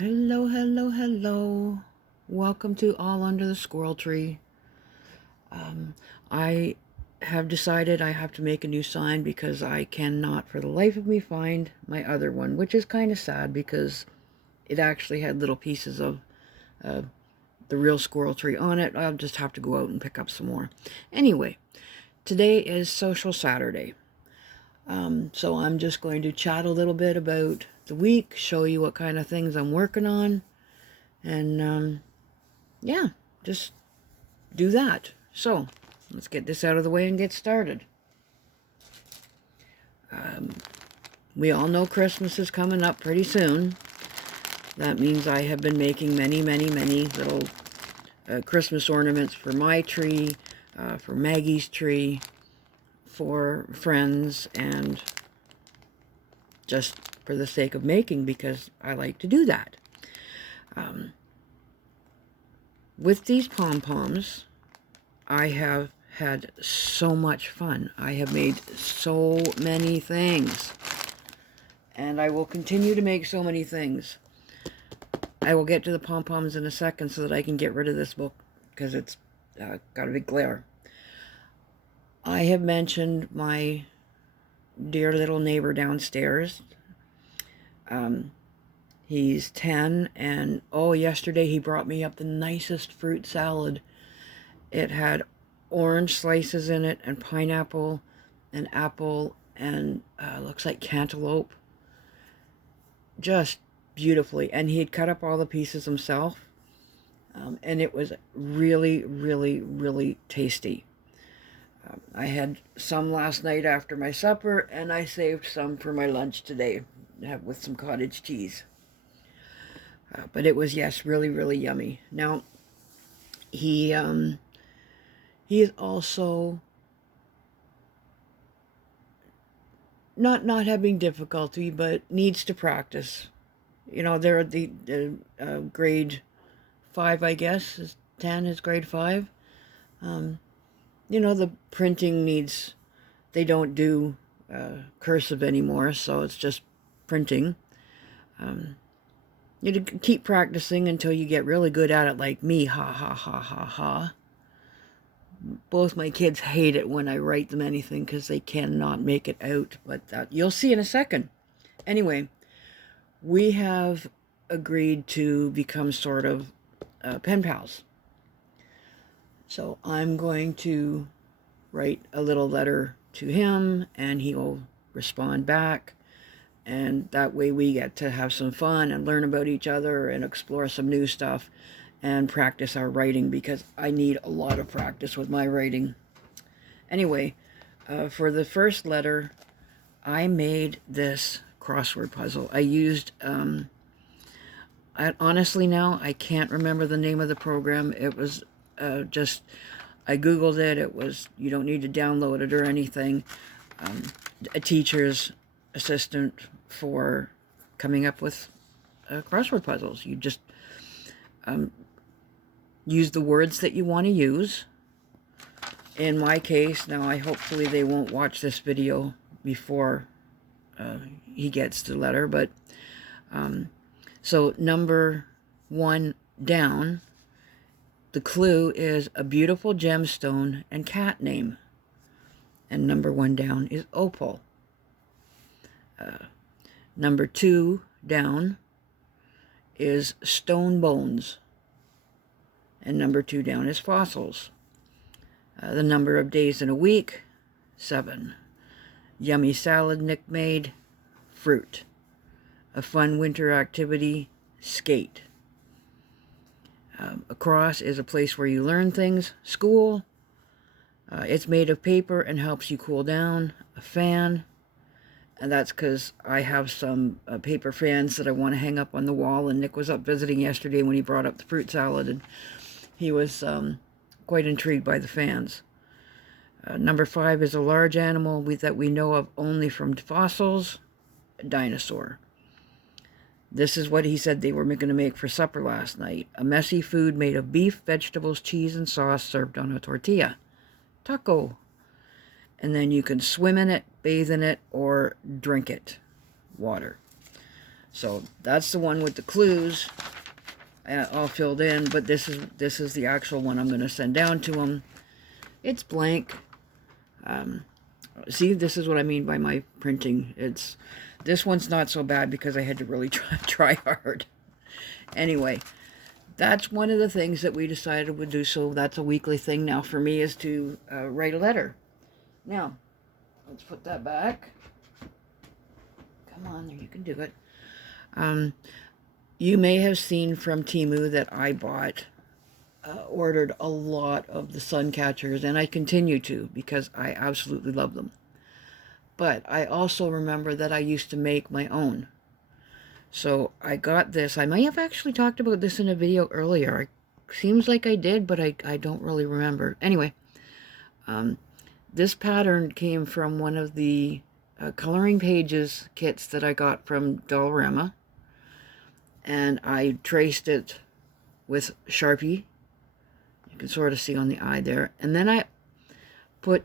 Hello, hello, hello. Welcome to All Under the Squirrel Tree. I have decided I have to make a new sign because I cannot for the life of me find my other one, which is kind of sad because it actually had little pieces of uh, the real squirrel tree on it. I'll just have to go out and pick up some more. Anyway, today is Social Saturday. So I'm just going to chat a little bit about the week, show you what kind of things I'm working on, and yeah, just do that. So let's get this out of the way and get started. We all know Christmas is coming up pretty soon. That means I have been making many, many, many little Christmas ornaments for my tree, for Maggie's tree, for friends, and just for the sake of making because I like to do that. With these pom-poms, I have had so much fun. I have made so many things. And I will continue to make so many things. I will get to the pom-poms in a second so that I can get rid of this book because it's got a big glare. I have mentioned my dear little neighbor downstairs. He's 10, and yesterday he brought me up the nicest fruit salad. It had orange slices in it, and pineapple, and apple, and looks like cantaloupe. Just beautifully. And he had cut up all the pieces himself, and it was really, really, really tasty. I had some last night after my supper, and I saved some for my lunch today with some cottage cheese. But it was, yes, really, really yummy. Now, he is also not having difficulty, but needs to practice. You know, they're the grade 5, I guess, is 10 is grade 5. The printing needs, they don't do cursive anymore, so it's just printing. You keep practicing until you get really good at it, like me. Ha ha ha ha ha. Both my kids hate it when I write them anything because they cannot make it out, but that you'll see in a second. Anyway, we have agreed to become sort of pen pals. So I'm going to write a little letter to him, and he will respond back. And that way we get to have some fun and learn about each other and explore some new stuff and practice our writing because I need a lot of practice with my writing. Anyway, for the first letter, I made this crossword puzzle. I used, honestly now, I can't remember the name of the program. It was just, I Googled it. It was, you don't need to download it or anything. A teacher's assistant for coming up with crossword puzzles. You just use the words that you want to use. In my case, now hopefully they won't watch this video before he gets the letter, but so number 1 down, the clue is a beautiful gemstone and cat name. And number 1 down is opal. Number 2 down is stone bones. And number 2 down is fossils. The number of days in a week, 7. Yummy salad Nick made, fruit. A fun winter activity, skate. A cross is a place where you learn things, school. It's made of paper and helps you cool down, a fan. And that's because I have some paper fans that I want to hang up on the wall. And Nick was up visiting yesterday when he brought up the fruit salad, and he was quite intrigued by the fans. Number 5 is a large animal that we know of only from fossils, a dinosaur. This is what he said they were going to make for supper last night. A messy food made of beef, vegetables, cheese, and sauce served on a tortilla. Taco. And then you can swim in it, bathe in it, or drink it. Water. So that's the one with the clues all filled in, but this is the actual one I'm going to send down to them. It's blank. See, this is what I mean by my printing. This one's not so bad because I had to really try hard. Anyway, that's one of the things that we decided we'd do. So that's a weekly thing now for me, is to write a letter. Now, let's put that back. Come on, there, you can do it. You may have seen from Temu that I ordered a lot of the sun catchers, and I continue to because I absolutely love them. But I also remember that I used to make my own. So I got this. I may have actually talked about this in a video earlier. It seems like I did, but I don't really remember. Anyway, this pattern came from one of the coloring pages kits that I got from Dollarama. And I traced it with Sharpie. You can sort of see on the eye there. And then I put...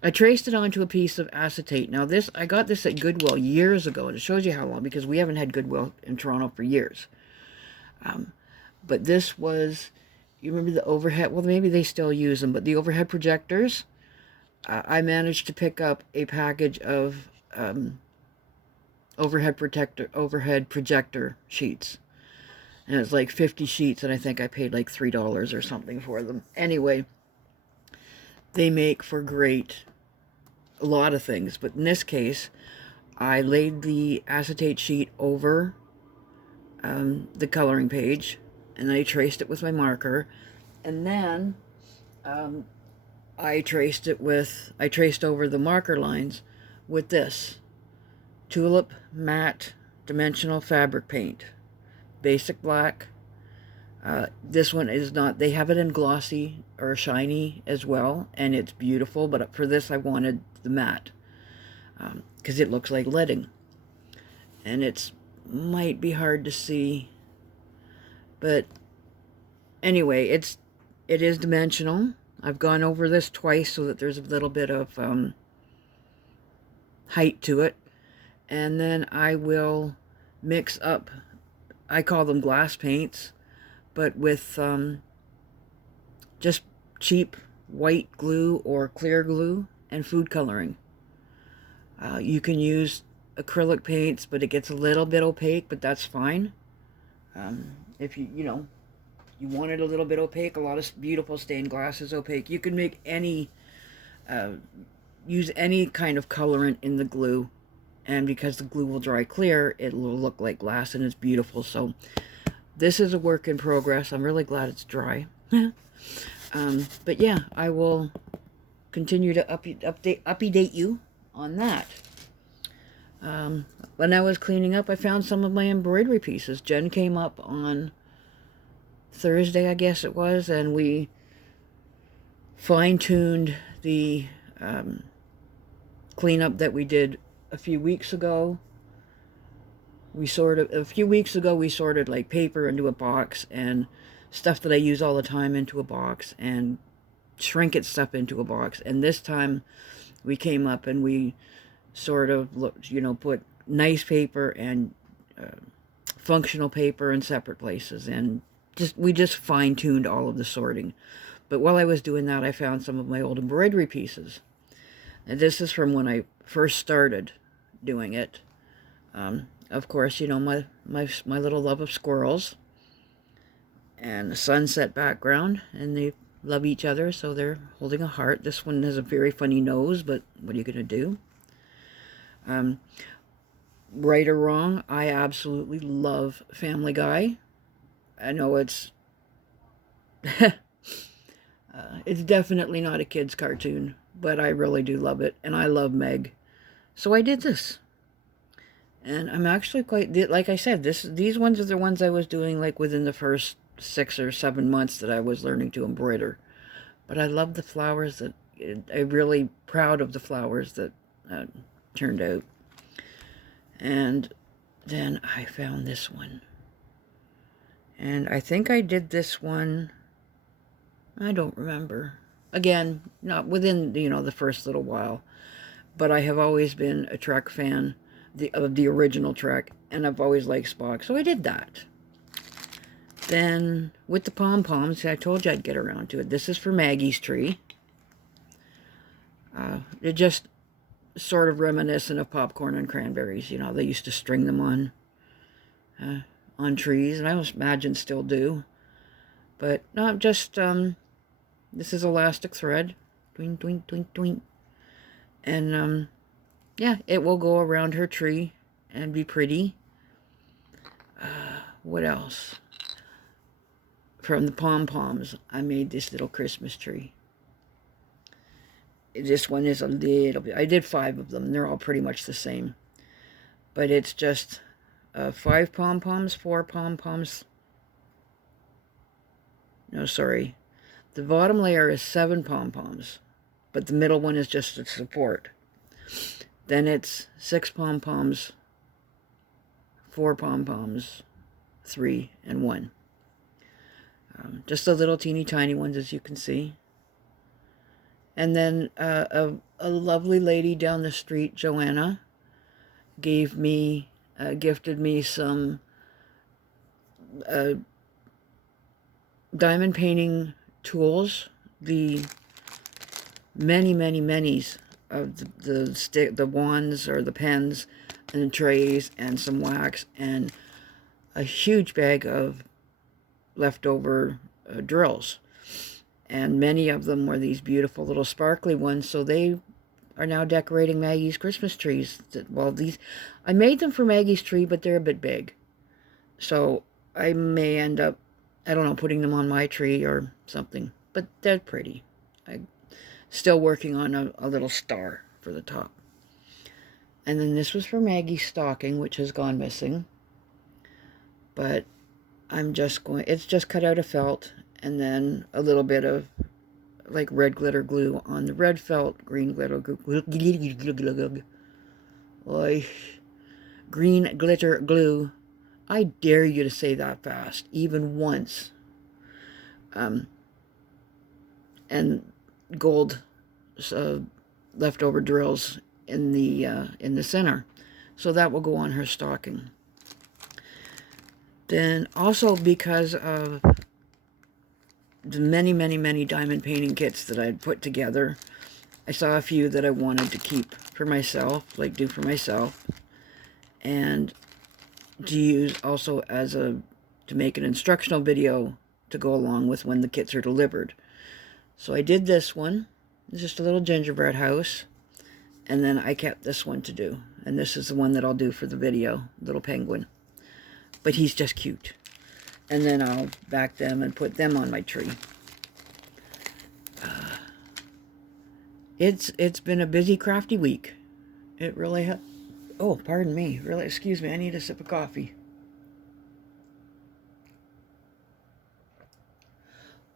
I traced it onto a piece of acetate. Now this, I got this at Goodwill years ago, and it shows you how long, because we haven't had Goodwill in Toronto for years. But this was, you remember the overhead, well maybe they still use them, but the overhead projectors, I managed to pick up a package of overhead projector sheets. And it's like 50 sheets, and I think I paid like $3 or something for them. Anyway, they make for a lot of things, but in this case, I laid the acetate sheet over the coloring page, and I traced it with my marker, and then I traced over the marker lines with this Tulip Matte Dimensional Fabric Paint, basic black. This one is not, they have it in glossy or shiny as well, and it's beautiful, but for this I wanted the matte, because it looks like leading. And it's might be hard to see, but anyway, it is dimensional. I've gone over this twice so that there's a little bit of height to it. And then I will mix up, I call them glass paints, but with just cheap white glue or clear glue and food coloring. You can use acrylic paints, but it gets a little bit opaque, but that's fine. If you want it a little bit opaque, a lot of beautiful stained glass is opaque. You can make use any kind of colorant in the glue, and because the glue will dry clear, it will look like glass, and it's beautiful. So this is a work in progress. I'm really glad it's dry. But yeah, I will continue to update you on that. When I was cleaning up, I found some of my embroidery pieces. Jen came up on Thursday, I guess it was, and we fine-tuned the cleanup that we did a few weeks ago. A few weeks ago, we sorted like paper into a box, and stuff that I use all the time into a box, and trinket stuff into a box. And this time we came up and we sort of put nice paper and functional paper in separate places, and we just fine-tuned all of the sorting. But while I was doing that, I found some of my old embroidery pieces, and this is from when I first started doing it. Of course, my little love of squirrels and the sunset background, and they love each other, so they're holding a heart. This one has a very funny nose, but what are you going to do? Right or wrong, I absolutely love Family Guy. I know it's it's definitely not a kid's cartoon, but I really do love it, and I love Meg. So I did this. And I'm actually quite, like I said, these ones are the ones I was doing like within the first 6 or 7 months that I was learning to embroider. But I love the flowers I'm really proud of the flowers that turned out. And then I found this one. And I think I did this one, I don't remember. Again, not within, the first little while. But I have always been a Trek fan. the original Trek, and I've always liked Spock, so I did that. Then with the pom-poms, I told you I'd get around to it. This is for Maggie's tree. They're just sort of reminiscent of popcorn and cranberries. You know, they used to string them on trees, and I imagine still do. But not just, this is elastic thread. Twink, twink, twink, twink. And, yeah, it will go around her tree and be pretty. What else? From the pom-poms, I made this little Christmas tree. This one is a little bit, I did 5 of them. They're all pretty much the same. But it's just 5 pom-poms, 4 pom-poms. No, sorry. The bottom layer is 7 pom-poms, but the middle one is just a support. Then it's 6 pom-poms, 4 pom-poms, 3, and 1. Just the little teeny tiny ones, as you can see. And then a lovely lady down the street, Joanna, gifted me some diamond painting tools. The many's of the wands or the pens and the trays and some wax and a huge bag of leftover drills. And many of them were these beautiful little sparkly ones, so they are now decorating Maggie's Christmas trees. Well, I made them for Maggie's tree, but they're a bit big. So I may end up, I don't know, putting them on my tree or something. But they're pretty. I'm still working on a little star for the top. And then this was for Maggie's stocking, which has gone missing. But it's just cut out of felt, and then a little bit of like red glitter glue on the red felt, green glitter green glitter glue. I dare you to say that fast, even once. And gold leftover drills in the center, so that will go on her stocking. Then also, because of the many diamond painting kits that I'd put together, I saw a few that I wanted to keep for myself, do for myself, and to use also to make an instructional video to go along with when the kits are delivered. So I did this one. It's just a little gingerbread house, and then I kept this one to do, and this is the one that I'll do for the video, little penguin. But he's just cute. And then I'll back them and put them on my tree. It's been a busy, crafty week. It really has. Oh, pardon me. Really, excuse me. I need a sip of coffee.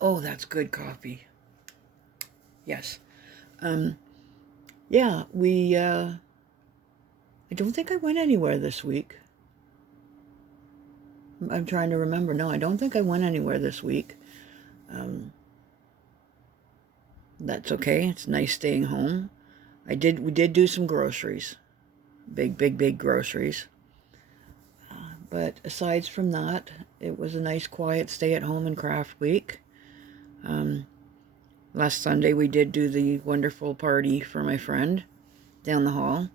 Oh, that's good coffee. Yes. Yeah, I don't think I went anywhere this week. I'm trying to remember. No, I don't think I went anywhere this week. That's okay. It's nice staying home. We did do some groceries. Big groceries. But aside from that, it was a nice, quiet stay-at-home and craft week. Last Sunday, we did do the wonderful party for my friend down the hall.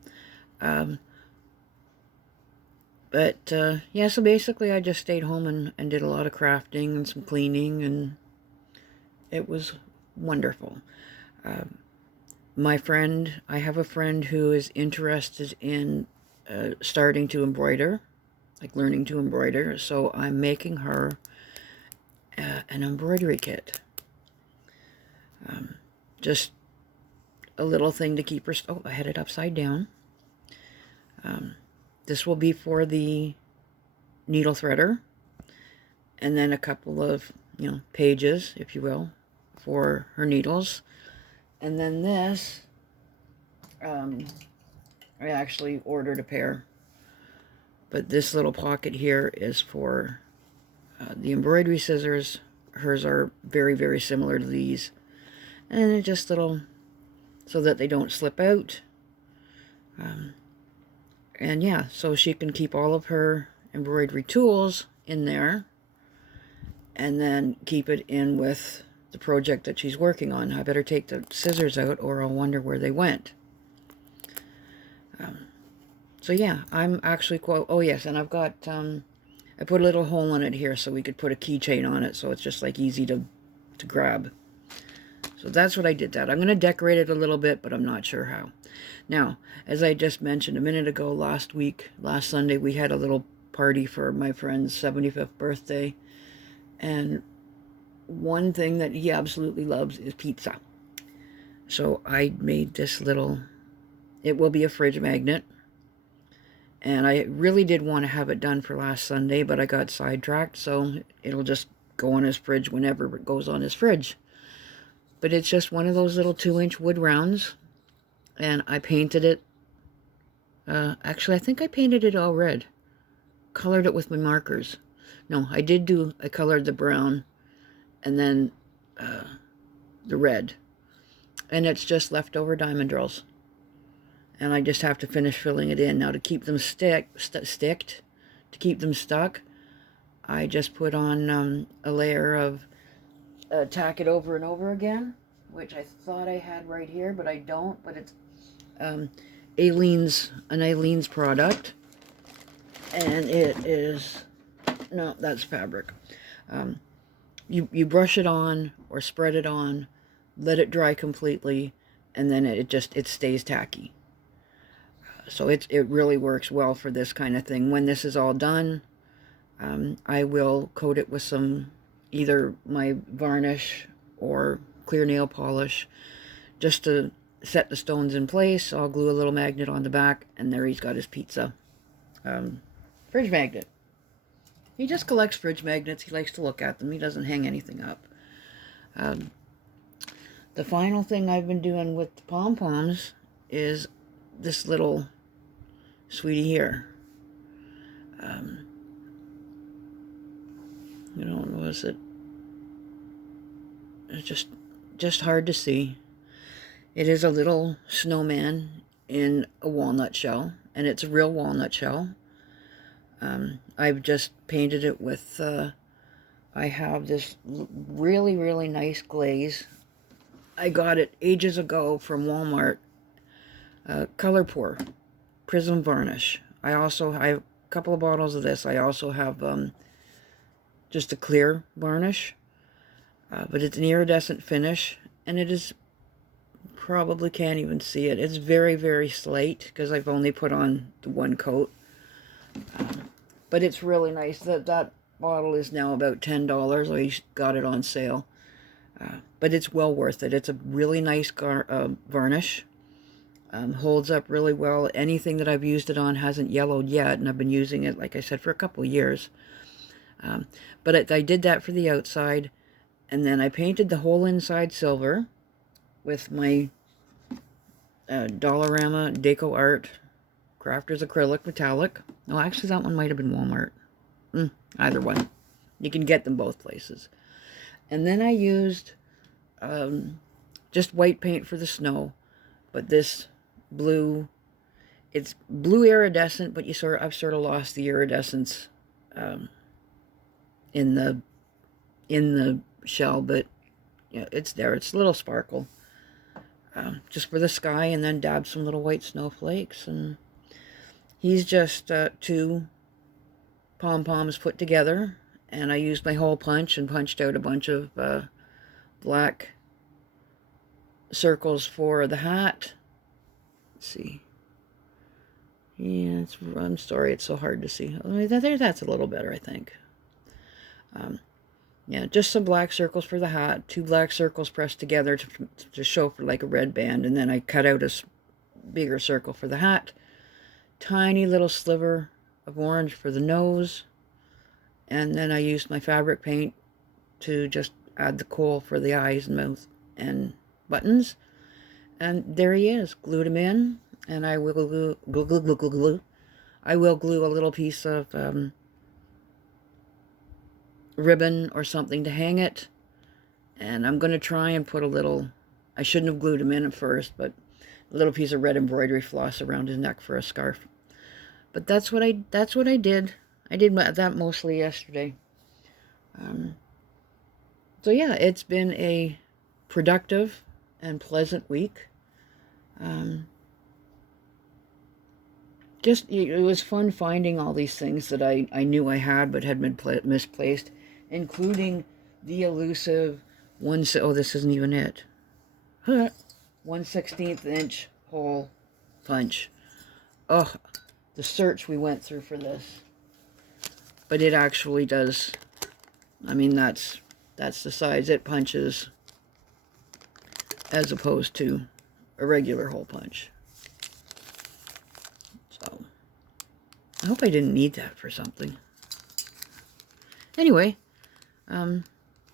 Yeah, so basically I just stayed home and did a lot of crafting and some cleaning, and it was wonderful. I have a friend who is interested in starting to embroider, like learning to embroider, so I'm making her an embroidery kit. Just a little thing to keep her... Oh, I had it upside down. This will be for the needle threader, and then a couple of, pages, if you will, for her needles. And then this, I actually ordered a pair, but this little pocket here is for the embroidery scissors. Hers are very similar to these, and they're just little, so that they don't slip out. And yeah, so she can keep all of her embroidery tools in there and then keep it in with the project that she's working on. I better take the scissors out or I'll wonder where they went. So yeah, I'm actually quite, oh yes, and I've got, I put a little hole in it here so we could put a keychain on it so it's just like easy to grab. So that's what I did that. I'm going to decorate it a little bit, but I'm not sure how. Now, as I just mentioned a minute ago, last Sunday, we had a little party for my friend's 75th birthday. And one thing that he absolutely loves is pizza. So I made this little, it will be a fridge magnet. And I really did want to have it done for last Sunday, but I got sidetracked, so it'll just go on his fridge whenever it goes on his fridge. But it's just one of those little 2-inch wood rounds, and I painted it. Actually, I think I painted it all red. Colored it with my markers. No, I colored the brown, and then the red. And it's just leftover diamond drills. And I just have to finish filling it in. Now, to keep them to keep them stuck, I just put on a layer of tack it over and over again, which I thought I had right here, but I don't. But it's an Aleene's product, and it is, no, that's fabric. You brush it on or spread it on, let it dry completely, and then it stays tacky. So it really works well for this kind of thing. When this is all done, I will coat it with some, either my varnish or clear nail polish, just to set the stones in place. I'll glue a little magnet on the back, and there he's got his pizza fridge magnet. He just collects fridge magnets. He likes to look at them. He doesn't hang anything up. The final thing I've been doing with the pom-poms is this little sweetie here. You don't notice it. It's just hard to see. It is a little snowman in a walnut shell, and it's a real walnut shell. I've just painted it with, I have this really, really nice glaze. I got it ages ago from Walmart. Color Pour Prism Varnish. I have a couple of bottles of this. I also have just a clear varnish, but it's an iridescent finish, and it is, probably can't even see it. It's very, very slate because I've only put on the one coat, but it's really nice. That bottle is now about $10. I got it on sale, but it's well worth it. It's a really nice varnish. Holds up really well. Anything that I've used it on hasn't yellowed yet, and I've been using it, like I said, for a couple of years. But I did that for the outside, and then I painted the whole inside silver with my Dollarama Deco Art Crafters Acrylic Metallic. No, actually, that one might have been Walmart. Either one. You can get them both places. And then I used just white paint for the snow, but this blue, it's blue iridescent, but I've sort of lost the iridescence in the shell, but yeah, it's there. It's a little sparkle, just for the sky, and then dab some little white snowflakes. And he's just 2 pom-poms put together, and I used my hole punch and punched out a bunch of black circles for the hat. Let's see. Yeah, I'm sorry, it's so hard to see. That's a little better, I think. Yeah, just some black circles for the hat, 2 black circles pressed together to show for like a red band, and then I cut out a bigger circle for the hat. Tiny little sliver of orange for the nose, and then I used my fabric paint to just add the kohl for the eyes and mouth and buttons. And there he is. Glued him in, and I will glue. I will glue a little piece of ribbon or something to hang it. And I'm going to try and put a little, I shouldn't have glued him in at first, but a little piece of red embroidery floss around his neck for a scarf. But that's what I did. I did that mostly yesterday. So yeah, it's been a productive and pleasant week. Just it was fun finding all these things that I knew I had but had been misplaced, including the elusive oh, this isn't even it. 1/16 inch hole punch. Oh, the search we went through for this. But it actually does. I mean, that's the size it punches, as opposed to a regular hole punch. So I hope I didn't need that for something. Anyway,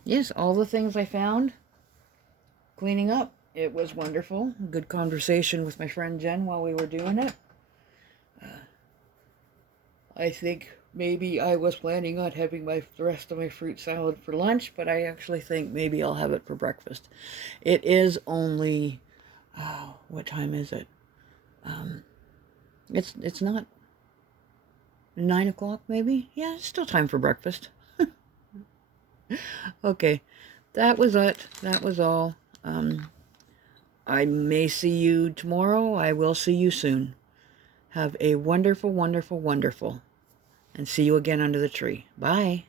yes, all the things I found cleaning up. It was wonderful. Good conversation with my friend Jen while we were doing it. I think maybe I was planning on having the rest of my fruit salad for lunch, but I actually think maybe I'll have it for breakfast. It is only, oh, what time is it? It's not 9 o'clock maybe? Yeah, it's still time for breakfast. Okay, that was it. That was all. I may see you tomorrow. I will see you soon. Have a wonderful, wonderful, wonderful. And see you again under the tree. Bye.